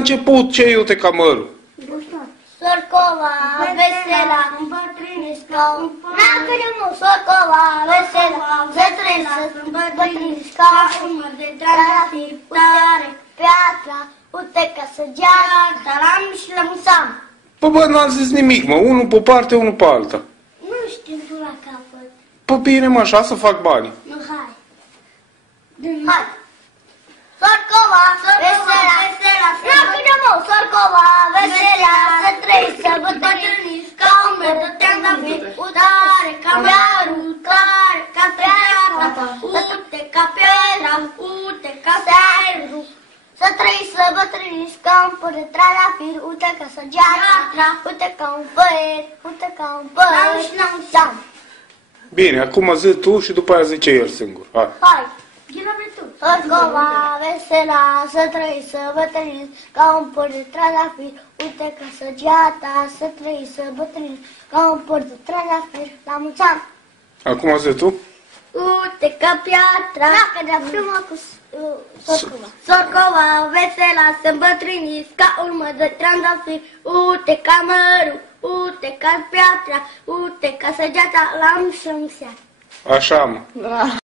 început, ce iute ca mărul? Sorcova, vesela, îmbătrâniți ca un păr. Dacă de mult, sorcova, vesela, să trăiți, să îmbătrâniți ca un măr de trandafir, tare, piatra, uite ca săgeata, lam și lămusam. Bă, n-am zis nimic, mă, unul pe parte, unul pe alta. Nu știu tu la capăt. Pă, bine, mă, așa să fac bani. Nu, hai. Hai. Sorcova, vesela, dacă de mult, sorcova, vesela, să trăiți, să îmbătrâniți ca un măr de trandafir, tare, ca mărul, tare, ca piatra, uite ca piatra, uite ca sărul. Să trăiți, să bătrâniți ca un păr de trandafir, uite ca săgeata, uite ca un băiet, uite ca un păr. N-am. Bine, acum zi tu și după aia zice el singur. Hai. Hai. Sorcova, vesela, să trăiți, să bătrâniți ca un păr de trandafir, uite ca săgeata, să trăiți, să bătrâniți ca un păr de trandafir, la mulți ani. Acum zi tu? Uite ca piatra. Dacă de prima cu sorcova. Sorcova, vesela, să îmbătrâniți ca un măr de trandafir, uite ca mărul, uite ca piatra, uite ca săgeata, la mușă. Așa, mă. Da.